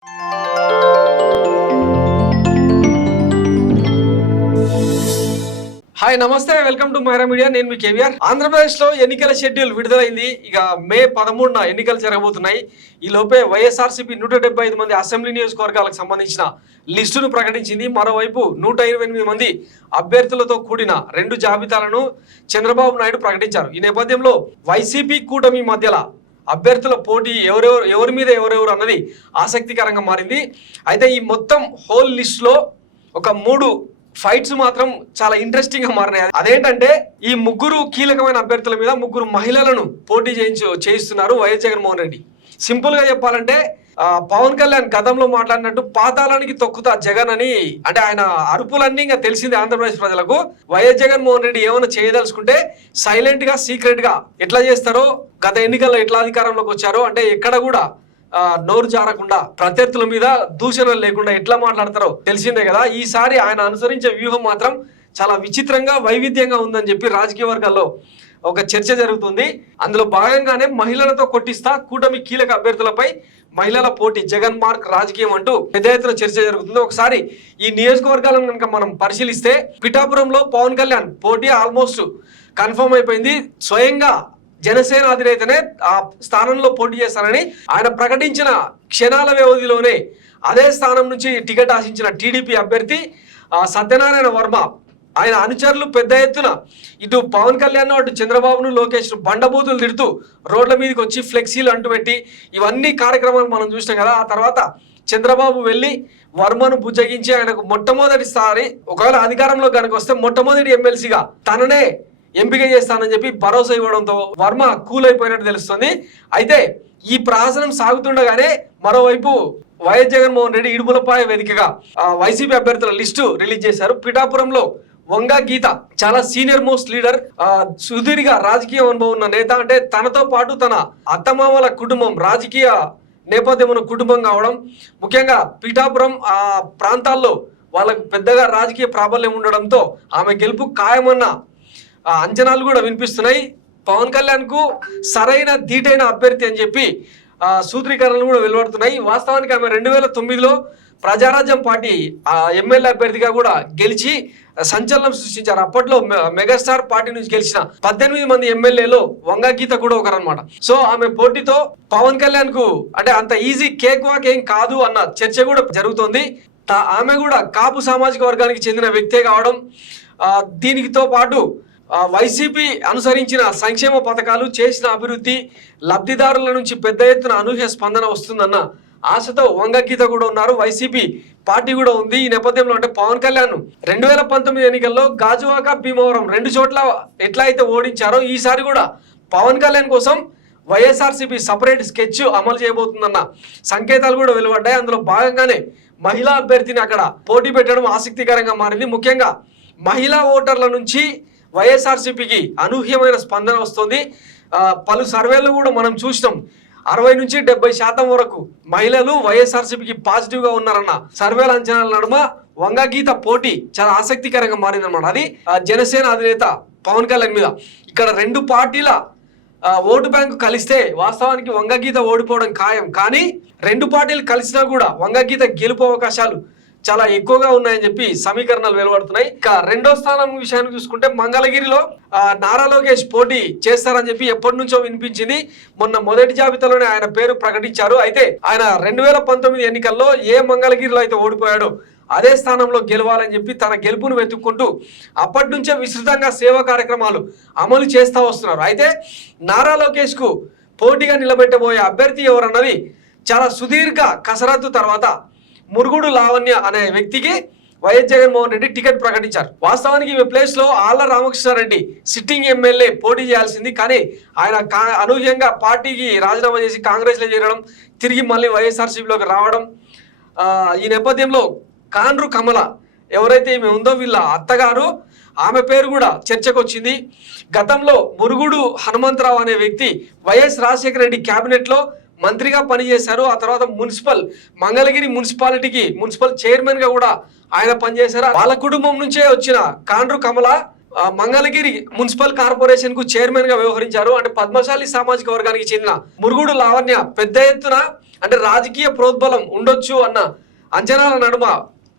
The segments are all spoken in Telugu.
హాయ్ నమస్తే, వెల్కమ్ టు మైరా మీడియా. నేను మీ కేవీఆర్. ఆంధ్రప్రదేశ్ లో ఎన్నికల షెడ్యూల్ విడుదలైంది. ఇక మే 13న ఎన్నికలు జరగబోతున్నాయి. ఈ లోపే వైఎస్ఆర్సీపీ 175 మంది అసెంబ్లీ నియోజకవర్గాలకు సంబంధించిన లిస్టును ప్రకటించింది. మరోవైపు 128 మంది అభ్యర్థులతో కూడిన 2 జాబితాలను చంద్రబాబు నాయుడు ప్రకటించారు. ఈ నేపథ్యంలో వైసీపీ కూటమి మధ్యలో అభ్యర్థుల పోటీ ఎవరి మీద ఎవరెవరు అన్నది ఆసక్తికరంగా మారింది. అయితే ఈ మొత్తం హోల్ లిస్ట్ లో ఒక 3 ఫైట్స్ మాత్రం చాలా ఇంట్రెస్టింగ్ గా మారినాయి. అదేంటంటే ఈ 3 కీలకమైన అభ్యర్థుల మీద 3 మహిళలను పోటీ చేయిస్తున్నారు వైఎస్ జగన్మోహన్ రెడ్డి. సింపుల్ గా చెప్పాలంటే పవన్ కళ్యాణ్ గతంలో మాట్లాడినట్టు పాతాళానికి తొక్కుతా జగన్ అని, అంటే ఆయన అరుపులన్నీ ఇంకా తెలిసింది ఆంధ్రప్రదేశ్ ప్రజలకు. వైఎస్ జగన్మోహన్ రెడ్డి ఏమైనా చేయదలుచుకుంటే సైలెంట్ గా సీక్రెట్ గా ఎట్లా చేస్తారో, గత ఎన్నికల్లో ఎట్లా అధికారంలోకి వచ్చారో, అంటే ఎక్కడ కూడా నోరు జారకుండా ప్రత్యర్థుల మీద దూషణలు లేకుండా ఎట్లా మాట్లాడతారో తెలిసిందే కదా. ఈసారి ఆయన అనుసరించే వ్యూహం మాత్రం చాలా విచిత్రంగా వైవిధ్యంగా ఉందని చెప్పి రాజకీయ వర్గాల్లో ఒక చర్చ జరుగుతుంది. అందులో భాగంగానే మహిళలతో కొట్టిస్తా, కూటమి కీలక అభ్యర్థులపై మహిళల పోటీ, జగన్ మార్క్ రాజకీయం అంటూ పెద్ద ఎత్తున చర్చ జరుగుతుంది. ఒకసారి ఈ నియోజకవర్గాలను కనుక మనం పరిశీలిస్తే, పిఠాపురంలో పవన్ కళ్యాణ్ పోటీ ఆల్మోస్ట్ కన్ఫర్మ్ అయిపోయింది. స్వయంగా జనసేన అధినేతనే ఆ స్థానంలో పోటీ చేస్తారని ఆయన ప్రకటించిన క్షణాల వ్యవధిలోనే అదే స్థానం నుంచి టికెట్ ఆశించిన టీడీపీ అభ్యర్థి సత్యనారాయణ వర్మ, ఆయన అనుచరులు పెద్ద ఎత్తున ఇటు పవన్ కళ్యాణ్ అటు చంద్రబాబును లోకేష్ బండబూతులు తిడుతూ రోడ్ల మీదకి వచ్చి ఫ్లెక్సీలు అంటుపెట్టి ఇవన్నీ కార్యక్రమాలు మనం చూసినాం కదా. ఆ తర్వాత చంద్రబాబు వెళ్ళి వర్మను బుజ్జగించి ఆయనకు మొట్టమొదటిసారి ఒకవేళ అధికారంలో కనుక వస్తే మొట్టమొదటి ఎమ్మెల్సీగా తననే ఎంపిక చేస్తానని చెప్పి భరోసా ఇవ్వడంతో వర్మ కూల్ అయిపోయినట్టు తెలుస్తుంది. అయితే ఈ ప్రహసనం సాగుతుండగానే మరోవైపు వైఎస్ జగన్మోహన్ రెడ్డి ఇడుపులపాయ వేదికగా వైసీపీ అభ్యర్థుల లిస్టు రిలీజ్ చేశారు. పిఠాపురంలో వంగ గీత చాలా సీనియర్ మోస్ట్ లీడర్, సుదీర్ఘ రాజకీయ అనుభవం ఉన్న నేత. అంటే తనతో పాటు తన అత్తమామల కుటుంబం రాజకీయ నేపథ్యం ఉన్న కుటుంబం కావడం, ముఖ్యంగా పిఠాపురం ఆ ప్రాంతాల్లో వాళ్ళకు పెద్దగా రాజకీయ ప్రాబల్యం ఉండడంతో ఆమె గెలుపు ఖాయమన్న అంచనాలు కూడా వినిపిస్తున్నాయి. పవన్ కళ్యాణ్ కు సరైన ధీటైన అభ్యర్థి అని చెప్పి సూత్రీకరణలు కూడా వెలువడుతున్నాయి. వాస్తవానికి ఆమె 2009లో ప్రజారాజ్యం పార్టీ ఎమ్మెల్యే అభ్యర్థిగా కూడా గెలిచి సంచలనం సృష్టించారు. అప్పట్లో మెగాస్టార్ పార్టీ నుంచి గెలిచిన 18 మంది ఎమ్మెల్యేలో వంగ గీత కూడా ఒకరనమాట. సో ఆమె పోటీతో పవన్ కళ్యాణ్ కు అంటే అంత ఈజీ కేక్ వాక్ ఏం కాదు అన్న చర్చ కూడా జరుగుతోంది. ఆమె కూడా కాపు సామాజిక వర్గానికి చెందిన వ్యక్తే కావడం, దీనితో పాటు వైసీపీ అనుసరించిన సంక్షేమ పథకాలు, చేసిన అభివృద్ధి, లబ్ధిదారుల నుంచి పెద్ద ఎత్తున అనూహ్య స్పందన వస్తుందన్న ఆశతో వంగ గీత కూడా ఉన్నారు. వైసీపీ పార్టీ కూడా ఉంది. ఈ నేపథ్యంలో అంటే పవన్ కళ్యాణ్ 2019 ఎన్నికల్లో గాజువాక, భీమవరం 2 చోట్ల ఎట్లా అయితే ఓడించారో, ఈసారి కూడా పవన్ కళ్యాణ్ కోసం వైఎస్ఆర్సీపీ సపరేట్ స్కెచ్ అమలు చేయబోతుందన్న సంకేతాలు కూడా వెలువడ్డాయి. అందులో భాగంగానే మహిళా అభ్యర్థిని అక్కడ పోటీ పెట్టడం ఆసక్తికరంగా మారింది. ముఖ్యంగా మహిళా ఓటర్ల నుంచి వైఎస్ఆర్సీపీకి అనూహ్యమైన స్పందన వస్తుంది. పలు సర్వేలు కూడా మనం చూసినాం, 60 నుంచి 70% వరకు మహిళలు వైఎస్ఆర్సీపీకి పాజిటివ్గా ఉన్నారన్న సర్వేల అంచనాల నడుమ వంగ గీత పోటీ చాలా ఆసక్తికరంగా మారిందన్నమాట. అది జనసేన అధినేత పవన్ కళ్యాణ్ మీద. ఇక్కడ 2 పార్టీల ఓటు బ్యాంకు కలిస్తే వాస్తవానికి వంగ గీత ఓడిపోవడం ఖాయం. కానీ 2 పార్టీలు కలిసినా కూడా వంగ గీత గెలుపు అవకాశాలు చాలా ఎక్కువగా ఉన్నాయని చెప్పి సమీకరణాలు వెలువడుతున్నాయి. ఇక 2వ స్థానం విషయాన్ని చూసుకుంటే మంగళగిరిలో నారా లోకేష్ పోటీ చేస్తారని చెప్పి ఎప్పటి నుంచో వినిపించింది. మొన్న మొదటి జాబితాలోనే ఆయన పేరు ప్రకటించారు. అయితే ఆయన 2019 ఎన్నికల్లో ఏ మంగళగిరిలో అయితే ఓడిపోయాడో అదే స్థానంలో గెలవాలని చెప్పి తన గెలుపును వెతుక్కుంటూ అప్పటి నుంచే విస్తృతంగా సేవా కార్యక్రమాలు అమలు చేస్తూ వస్తున్నారు. అయితే నారా లోకేష్ కు పోటీగా నిలబెట్టబోయే అభ్యర్థి ఎవరన్నది చాలా సుదీర్ఘ కసరత్తు తర్వాత మురుగుడు లావణ్య అనే వ్యక్తికి వైఎస్ జగన్మోహన్ రెడ్డి టికెట్ ప్రకటించారు. వాస్తవానికి ఈ ప్లేస్ లో ఆళ్ల రామకృష్ణారెడ్డి సిట్టింగ్ ఎమ్మెల్యే పోటీ చేయాల్సింది. కానీ ఆయన అనూహ్యంగా పార్టీకి రాజీనామా చేసి కాంగ్రెస్ లో చేరడం, తిరిగి మళ్ళీ వైఎస్ఆర్సీపీలోకి రావడం, ఈ నేపథ్యంలో కాండ్రు కమల ఎవరైతే ఈమె ఉందో వీళ్ళ అత్తగారు, ఆమె పేరు కూడా చర్చకు వచ్చింది. గతంలో మురుగుడు హనుమంతరావు అనే వ్యక్తి వైఎస్ రాజశేఖర రెడ్డి క్యాబినెట్లో మంత్రిగా పనిచేశారు. ఆ తర్వాత మంగళగిరి మున్సిపాలిటీకి మున్సిపల్ చైర్మన్ గా కూడా ఆయన పనిచేశారు. వాళ్ళ కుటుంబం నుంచే వచ్చిన కాండ్రు కమల మంగళగిరి మున్సిపల్ కార్పొరేషన్ కు చైర్మన్ గా వ్యవహరించారు. అంటే పద్మశాలి సామాజిక వర్గానికి చెందిన మురుగుడు లావణ్య పెద్ద ఎత్తున అంటే రాజకీయ ప్రోద్బలం ఉండొచ్చు అన్న అంచనాల నడుమ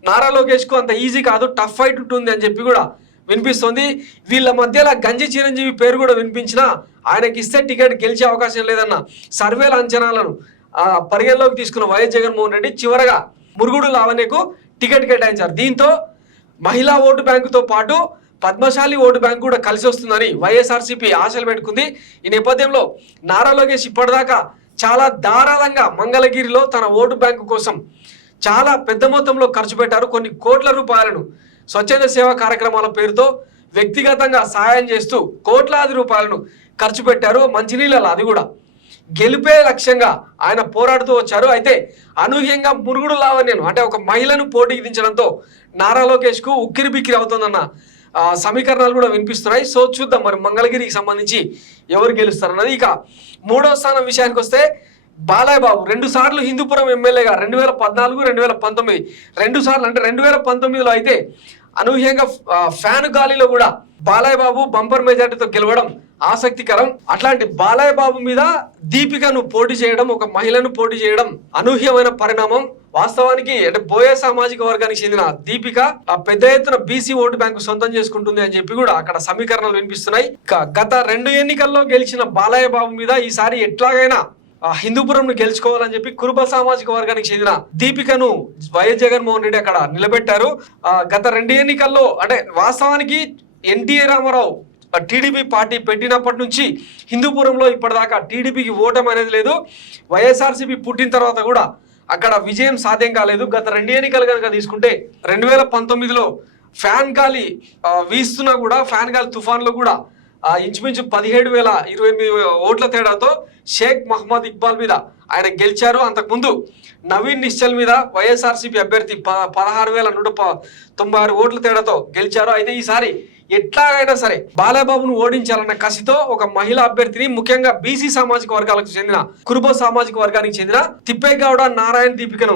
నారా లోకేష్ కు అంత ఈజీ కాదు, టఫ్ ఫైట్ ఉంటుంది అని చెప్పి కూడా వినిపిస్తుంది. వీళ్ళ మధ్యలో గంజి చిరంజీవి పేరు కూడా వినిపించినా ఆయనకి ఇస్తే టికెట్ గెలిచే అవకాశం లేదన్న సర్వేల అంచనాలను పరిగణలోకి తీసుకున్న వైఎస్ జగన్మోహన్ రెడ్డి చివరగా మురుగుడు లావణ్యకు టికెట్ కేటాయించారు. దీంతో మహిళా ఓటు బ్యాంకుతో పాటు పద్మశాలి ఓటు బ్యాంకు కూడా కలిసి వస్తుందని వైఎస్ఆర్సీపీ ఆశలు పెట్టుకుంది. ఈ నేపథ్యంలో నారా లోకేష్ ఇప్పటిదాకా చాలా ధారాళంగా మంగళగిరిలో తన ఓటు బ్యాంకు కోసం చాలా పెద్ద మొత్తంలో ఖర్చు పెట్టారు. కొన్ని కోట్ల రూపాయలను స్వచ్ఛంద సేవా కార్యక్రమాల పేరుతో వ్యక్తిగతంగా సహాయం చేస్తూ కోట్లాది రూపాయలను ఖర్చు పెట్టారు. మంచినీళ్ళ అది కూడా గెలిపే లక్ష్యంగా ఆయన పోరాడుతూ వచ్చారు. అయితే అనూహ్యంగా మురుగుడు లావణ్యను అంటే ఒక మహిళను పోటీకి దించడంతో నారా లోకేష్ కు ఉక్కిరి బిక్కిరి అవుతుందన్న సమీకరణాలు కూడా వినిపిస్తున్నాయి. సో చూద్దాం మరి మంగళగిరికి సంబంధించి ఎవరు గెలుస్తారన్నది. ఇక మూడో స్థానం విషయానికి వస్తే బాలయ్య బాబు 2 సార్లు హిందూపురం ఎమ్మెల్యేగా 2014, 2019 2 సార్లు అంటే 2019లో అయితే అనూహ్యంగా ఫ్యాన్ గాలిలో కూడా బాలయ్య బాబు బంపర్ మెజార్టీతో గెలవడం ఆసక్తికరం. అట్లాంటి బాలయ్య బాబు మీద దీపికను పోటీ చేయడం, ఒక మహిళను పోటీ చేయడం అనూహ్యమైన పరిణామం. వాస్తవానికి అంటే బోయే సామాజిక వర్గానికి చెందిన దీపిక పెద్ద ఎత్తున బీసీ ఓటు బ్యాంకు సొంతం చేసుకుంటుంది అని చెప్పి కూడా అక్కడ సమీకరణలు వినిపిస్తున్నాయి. గత 2 ఎన్నికల్లో గెలిచిన బాలయ్య బాబు మీద ఈసారి ఎట్లాగైనా హిందూపురంను గెలుచుకోవాలని చెప్పి కురుబ సామాజిక వర్గానికి చెందిన దీపికను వైఎస్ జగన్మోహన్ రెడ్డి అక్కడ నిలబెట్టారు. గత 2 ఎన్నికల్లో అంటే వాస్తవానికి ఎన్టీ రామారావు టీడీపీ పార్టీ పెట్టినప్పటి నుంచి హిందూపురంలో ఇప్పటిదాకా టీడీపీకి ఓటమి అనేది లేదు. వైఎస్ఆర్సీపీ పుట్టిన తర్వాత కూడా అక్కడ విజయం సాధ్యం కాలేదు. గత 2 ఎన్నికలు కనుక తీసుకుంటే 2019లో ఫ్యాన్ గాలి వీస్తున్నా కూడా ఫ్యాన్ గాలి తుఫాన్లో కూడా ఇంచుమించు 17,028 ఓట్ల తేడాతో షేక్ మహమ్మద్ ఇక్బాల్ మీద ఆయన గెలిచారు. అంతకుముందు నవీన్ నిశ్చల్ మీద వైఎస్ఆర్సీపీ అభ్యర్థి 16,196 ఓట్ల తేడాతో గెలిచారు. అయితే ఈసారి ఎట్లాగైనా సరే బాలయ్యబాబును ఓడించాలన్న కసితో ఒక మహిళా అభ్యర్థిని ముఖ్యంగా బీసీ సామాజిక వర్గాలకు చెందిన కురుబ సామాజిక వర్గానికి చెందిన తిప్పేగౌడ నారాయణ దీపికను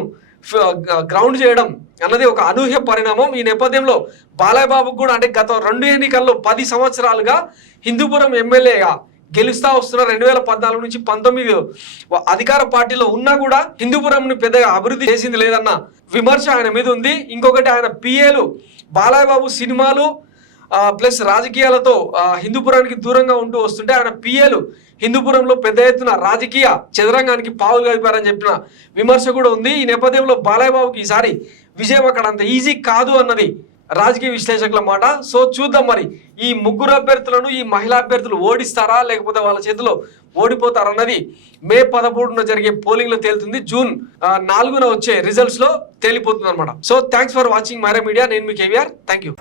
గ్రౌండ్ చేయడం అన్నది ఒక అనూహ్య పరిణామం. ఈ నేపథ్యంలో బాలయ్యబాబుకు కూడా అంటే గత 2 ఎన్నికల్లో 10 సంవత్సరాలుగా హిందూపురం ఎమ్మెల్యేగా గెలుస్తా వస్తున్న 2014 నుంచి 19 అధికార పార్టీలో ఉన్నా కూడా హిందూపురంని పెద్దగా అభివృద్ధి చేసింది లేదన్న విమర్శ ఆయన మీద ఉంది. ఇంకొకటి ఆయన పిఏలు బాలయ్యబాబు సినిమాలు ప్లస్ రాజకీయాలతో హిందూపురానికి దూరంగా ఉంటూ వస్తుంటే ఆయన పిఏలు హిందూపురంలో పెద్ద ఎత్తున రాజకీయ చదరంగానికి పావులు కలిపారని చెప్పిన విమర్శ కూడా ఉంది. ఈ నేపథ్యంలో బాలయ్యబాబుకి ఈసారి విజయం అక్కడ అంత ఈజీ కాదు అన్నది రాజకీయ విశ్లేషకుల మాట. సో చూద్దాం మరి ఈ ముగ్గురు అభ్యర్థులను ఈ మహిళా అభ్యర్థులు ఓడిస్తారా లేకపోతే వాళ్ళ చేతిలో ఓడిపోతారన్నది మే 13న జరిగే పోలింగ్ లో తేలుతుంది. జూన్ 4న వచ్చే రిజల్ట్స్ లో తేలిపోతుంది అనమాట. So thanks for watching Maira media. నేను మీ కేవీఆర్. Thank you.